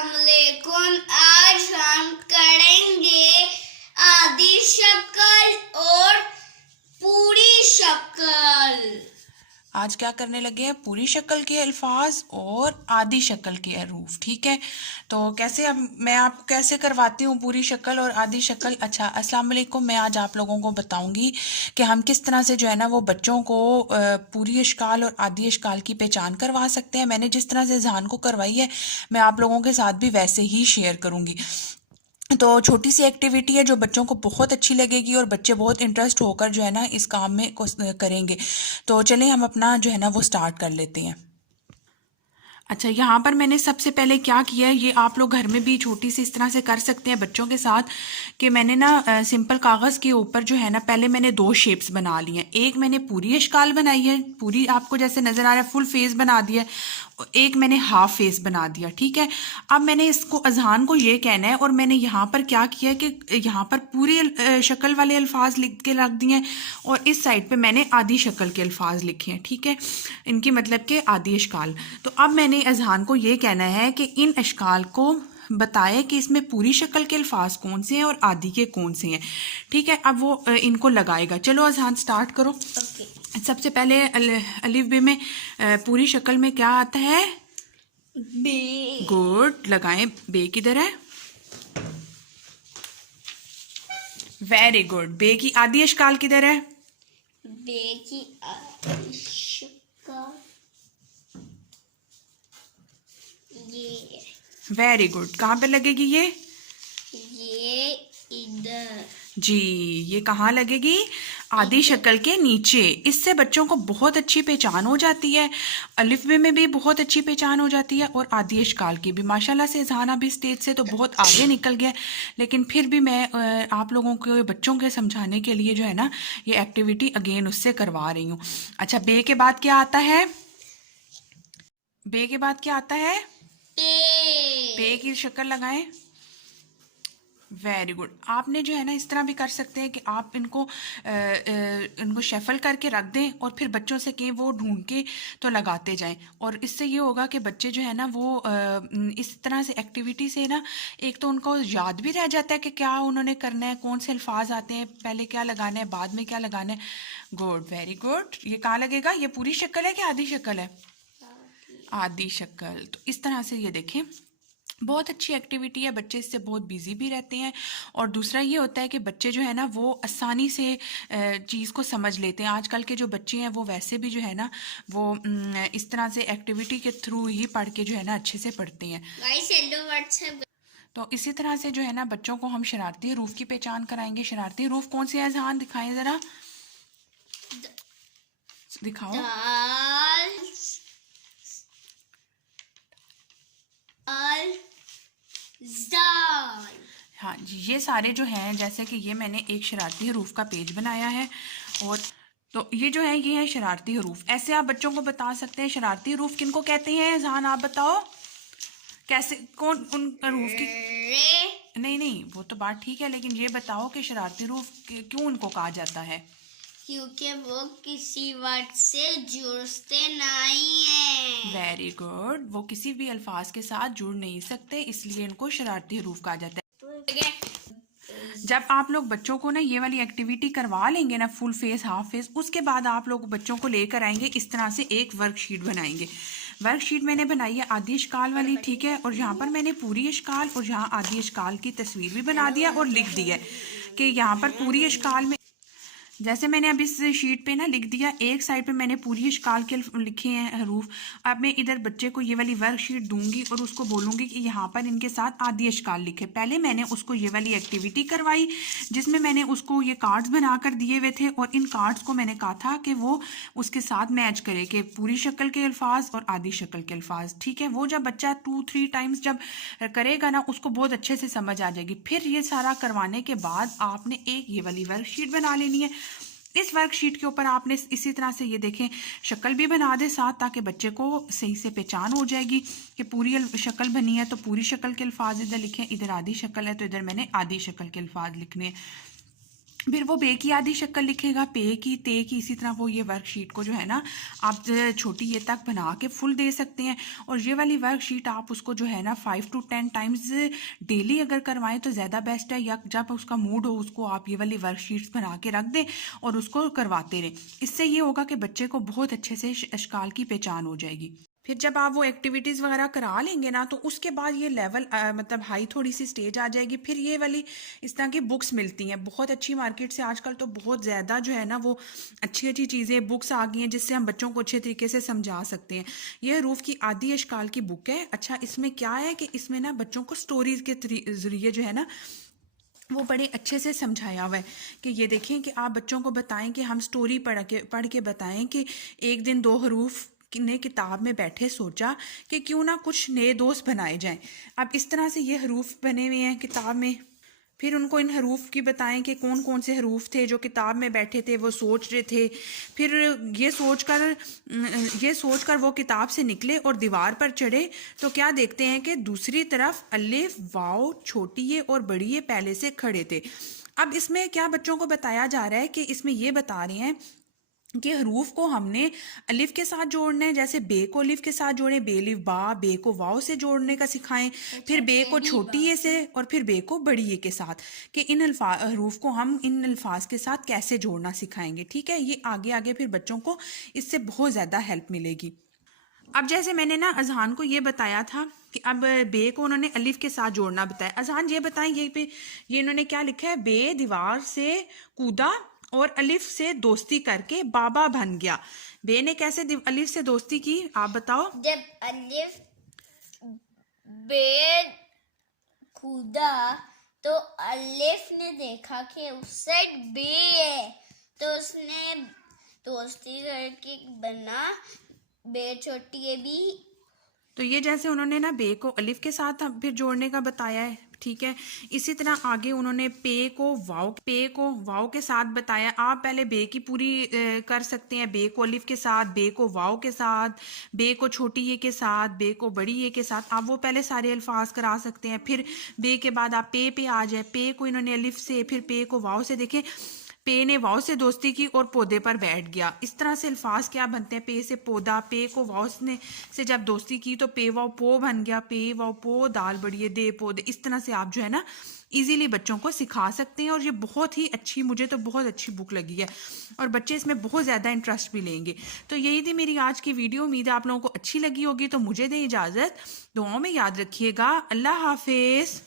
अस्सलामुअलैकुम। आज हम करेंगे आधी शक्ल और पूरी शक्ल। आज क्या करने लगे हैं? पूरी शक्ल के अल्फाज और आधी शक्ल के हरूफ। ठीक है, तो कैसे अब मैं आपको कैसे करवाती हूँ पूरी शक्ल और आधी शक्ल। अच्छा, अस्सलाम वालेकुम। मैं आज आप लोगों को बताऊंगी कि हम किस तरह से जो है ना वो बच्चों को पूरी अश्काल और आधी अश्काल की पहचान करवा सकते हैं। मैंने जिस तरह से जहान को करवाई है मैं आप लोगों के साथ भी वैसे ही शेयर करूंगी। तो छोटी सी एक्टिविटी है जो बच्चों को बहुत अच्छी लगेगी और बच्चे बहुत इंटरेस्ट होकर जो है ना इस काम में करेंगे। तो चलें हम अपना जो है ना वो स्टार्ट कर लेते हैं। अच्छा, यहाँ पर मैंने सबसे पहले क्या किया है, ये आप लोग घर में भी छोटी सी इस तरह से कर सकते हैं बच्चों के साथ, कि मैंने ना सिंपल कागज़ के ऊपर जो है ना पहले मैंने दो शेप्स बना ली हैं। एक मैंने पूरी अश्काल बनाई है, पूरी आपको जैसे नज़र आ रहा है फुल फेस बना दिया है, एक मैंने हाफ फेस बना दिया। ठीक है, अब मैंने इसको अजहान को ये कहना है और मैंने यहाँ पर क्या किया है कि यहाँ पर पूरी शक्ल वाले अल्फाज लिख के रख दिए हैं और इस साइड पे मैंने आधी शक्ल के अल्फाज लिखे हैं। ठीक है, इनकी मतलब कि आधी अश्काल। तो अब मैंने अजहान को ये कहना है कि इन अश्काल को बताए कि इसमें पूरी शक्ल के अल्फाज कौन से हैं और आधी के कौन से हैं। ठीक है, अब वो इनको लगाएगा। चलो अजहान स्टार्ट करो। सबसे पहले अलिफ बे में पूरी शक्ल में क्या आता है? बे। गुड, लगाएं। बे किधर है? Very good. बे की आधी अश्काल किधर है? बे की आधी शक्ल ये। Very good. कहाँ पे लगेगी ये? ये इधर। जी, ये कहाँ लगेगी? आधी शक्ल के नीचे। इससे बच्चों को बहुत अच्छी पहचान हो जाती है, अलिफ बे में भी बहुत अच्छी पहचान हो जाती है और आधी अश्काल की भी। माशाल्लाह से जहाना भी स्टेज से तो बहुत आगे निकल गया, लेकिन फिर भी मैं आप लोगों को बच्चों के समझाने के लिए जो है ना ये एक्टिविटी अगेन उससे करवा रही हूँ। अच्छा, बे के बाद क्या आता है? बे के बाद क्या आता है? पे की शक्ल लगाएं। Very good. आपने जो है ना इस तरह भी कर सकते हैं कि आप इनको शफल करके रख दें और फिर बच्चों से कहें वो ढूंढ के तो लगाते जाएं, और इससे ये होगा कि बच्चे जो है ना वो इस तरह से एक्टिविटी से ना एक तो उनको याद भी रह जाता है कि क्या उन्होंने करना है, कौन से अल्फाज आते हैं, पहले क्या लगाना है, बाद में क्या लगाना है। Good, very good. ये कहाँ लगेगा? ये पूरी शक्ल है कि आधी शक्ल है? आधी शक्ल। तो इस तरह से ये देखें, बहुत अच्छी एक्टिविटी है, बच्चे इससे बहुत बिजी भी रहते हैं। और दूसरा ये होता है कि बच्चे जो है ना वो आसानी से चीज़ को समझ लेते हैं। आजकल के जो बच्चे हैं वो वैसे भी जो है ना वो इस तरह से एक्टिविटी के थ्रू ही पढ़ के जो है ना अच्छे से पढ़ते हैं। तो इसी तरह से जो है ना बच्चों को हम शरारती हरूफ की पहचान कराएंगे। शरारती हरूफ कौन से हैं जहां? दिखाएं ज़रा, दिखाओ। दाल, दाल। हाँ जी, ये सारे जो हैं, जैसे कि ये मैंने एक शरारती हरूफ का पेज बनाया है, और तो ये जो है ये है शरारती हरूफ। ऐसे आप बच्चों को बता सकते हैं शरारती हरूफ किनको कहते हैं। जहान आप बताओ कैसे, कौन उन हरूफ की? नहीं नहीं, वो तो बात ठीक है, लेकिन ये बताओ कि शरारती हरूफ क्यों उनको कहा जाता है? क्योंकि वो किसी वर्ड से जुड़ते नहीं है। Very good. वो किसी भी अल्फाज के साथ जुड़ नहीं सकते, इसलिए इनको शरारती हरूफ कहा जाता है। जब आप लोग बच्चों को ना ये वाली एक्टिविटी करवा लेंगे ना, फुल फेस हाफ फेस, उसके बाद आप लोग बच्चों को लेकर आएंगे, इस तरह से एक वर्कशीट बनाएंगे। वर्कशीट मैंने बनाई है आधी अश्काल वाली। ठीक है, और यहाँ पर मैंने पूरी अश्काल और यहाँ आधी अश्काल की तस्वीर भी बना दिया और लिख दिया है कि यहाँ पर पूरी अश्काल में, जैसे मैंने अब इस शीट पे ना लिख दिया, एक साइड पे मैंने पूरी अश्काल के लिखे हैं हरूफ। अब मैं इधर बच्चे को ये वाली वर्कशीट दूंगी और उसको बोलूँगी कि यहाँ पर इनके साथ आधी अश्काल लिखे। पहले मैंने उसको ये वाली एक्टिविटी करवाई जिसमें मैंने उसको ये कार्ड्स बना कर दिए हुए थे, और इन कार्ड्स को मैंने कहा था कि वो उसके साथ मैच करे कि पूरी शक्ल के अल्फाज और आधी शक्ल के अल्फाज। ठीक है, वो जब बच्चा 2-3 टाइम्स जब करेगा ना उसको बहुत अच्छे से समझ आ जाएगी। फिर ये सारा करवाने के बाद आपने एक ये वाली वर्कशीट बना लेनी है। इस वर्कशीट के ऊपर आपने इसी तरह से ये देखें शक्ल भी बना दे साथ, ताकि बच्चे को सही से पहचान हो जाएगी कि पूरी शक्ल बनी है तो पूरी शक्ल के अल्फाज इधर लिखें, इधर आधी शक्ल है तो इधर मैंने आधी शक्ल के अल्फाज लिखने हैं। फिर वो बे की आधी शक्ल लिखेगा, पे की, ते की। इसी तरह वो ये वर्कशीट को जो है ना आप छोटी ये तक बना के फुल दे सकते हैं। और ये वाली वर्कशीट आप उसको जो है ना 5 to 10 टाइम्स डेली अगर करवाएं तो ज़्यादा बेस्ट है, या जब उसका मूड हो उसको आप ये वाली वर्कशीट्स बना के रख दें और उसको करवाते रहें। इससे ये होगा कि बच्चे को बहुत अच्छे से अशकाल की पहचान हो जाएगी। फिर जब आप वो एक्टिविटीज़ वगैरह करा लेंगे ना तो उसके बाद ये लेवल मतलब हाई थोड़ी सी स्टेज आ जाएगी। फिर ये वाली इस तरह की बुक्स मिलती हैं बहुत अच्छी मार्केट से आजकल, तो बहुत ज़्यादा जो है ना वो अच्छी अच्छी चीज़ें बुक्स आ गई हैं जिससे हम बच्चों को अच्छे तरीके से समझा सकते हैं। ये हरूफ की आदी अशकाल की बुक है। अच्छा, इसमें क्या है कि इसमें ना बच्चों को स्टोरीज के ज़रिए जो है ना वो बड़े अच्छे से समझाया हुआ है कि ये देखें कि आप बच्चों को बताएं कि हम स्टोरी पढ़ के बताएं कि एक दिन दो हरूफ ने किताब में बैठे सोचा कि क्यों ना कुछ नए दोस्त बनाए जाएं। अब इस तरह से ये हरूफ बने हुए हैं किताब में। फिर उनको इन हरूफ की बताएं कि कौन कौन से हरूफ थे जो किताब में बैठे थे, वो सोच रहे थे। फिर ये सोचकर वो किताब से निकले और दीवार पर चढ़े तो क्या देखते हैं कि दूसरी तरफ अलिफ, वाव, छोटी ये और बड़ी ये पहले से खड़े थे। अब इसमें क्या बच्चों को बताया जा रहा है कि इसमें ये बता रहे हैं कि हरूफ को हमने अलिफ के साथ जोड़ना है, जैसे बे को अलिफ के साथ जोड़ें, बे अलिफ बा, बे को वाव से जोड़ने का सिखाएं, फिर बे को छोटी ये से और फिर बे को बड़ी ये के साथ, कि इन हरूफ को हम इन अल्फाज के साथ कैसे जोड़ना सिखाएंगे। ठीक है, ये आगे आगे फिर बच्चों को इससे बहुत ज़्यादा हेल्प मिलेगी। अब जैसे मैंने ना अजहान को ये बताया था कि अब बे को उन्होंने अलिफ के साथ जोड़ना बताया। अजहान ये बताएं, ये इन्होंने क्या लिखा है, बे दीवार से कूदा और अलिफ से दोस्ती करके बाबा बन गया। बे ने कैसे अलिफ से दोस्ती की, आप बताओ। जब अलिफ बे कूदा तो अलिफ ने देखा कि उस साइड बे है, तो उसने दोस्ती करके बना बे छोटी है भी। तो ये जैसे उन्होंने ना बे को अलिफ के साथ फिर जोड़ने का बताया है। ठीक है, इसी तरह आगे उन्होंने पे को वाव के साथ बताया। आप पहले बे की पूरी कर सकते हैं, बे को अलिफ के साथ, बे को वाव के साथ, बे को छोटी ये के साथ, बे को बड़ी ये के साथ, आप वो पहले सारे अल्फाज करा सकते हैं। फिर बे के बाद आप पे आ जाए, पे को इन्होंने अलिफ से, फिर पे को वाव से। देखें, पे ने वाव से दोस्ती की और पौधे पर बैठ गया। इस तरह से अल्फाज क्या बनते हैं, पे से पौधा, पे को वाव ने से जब दोस्ती की तो पे वाव पो बन गया, पे वाव पो, दाल बढ़िए दे पौधे। इस तरह से आप जो है ना इजीली बच्चों को सिखा सकते हैं। और ये बहुत ही अच्छी, मुझे तो बहुत अच्छी बुक लगी है और बच्चे इसमें बहुत ज़्यादा इंटरेस्ट भी लेंगे। तो यही थी मेरी आज की वीडियो, उम्मीद है आप लोगों को अच्छी लगी होगी। तो मुझे दें इजाज़त, दुआओं में याद रखिएगा। अल्लाह हाफिज़।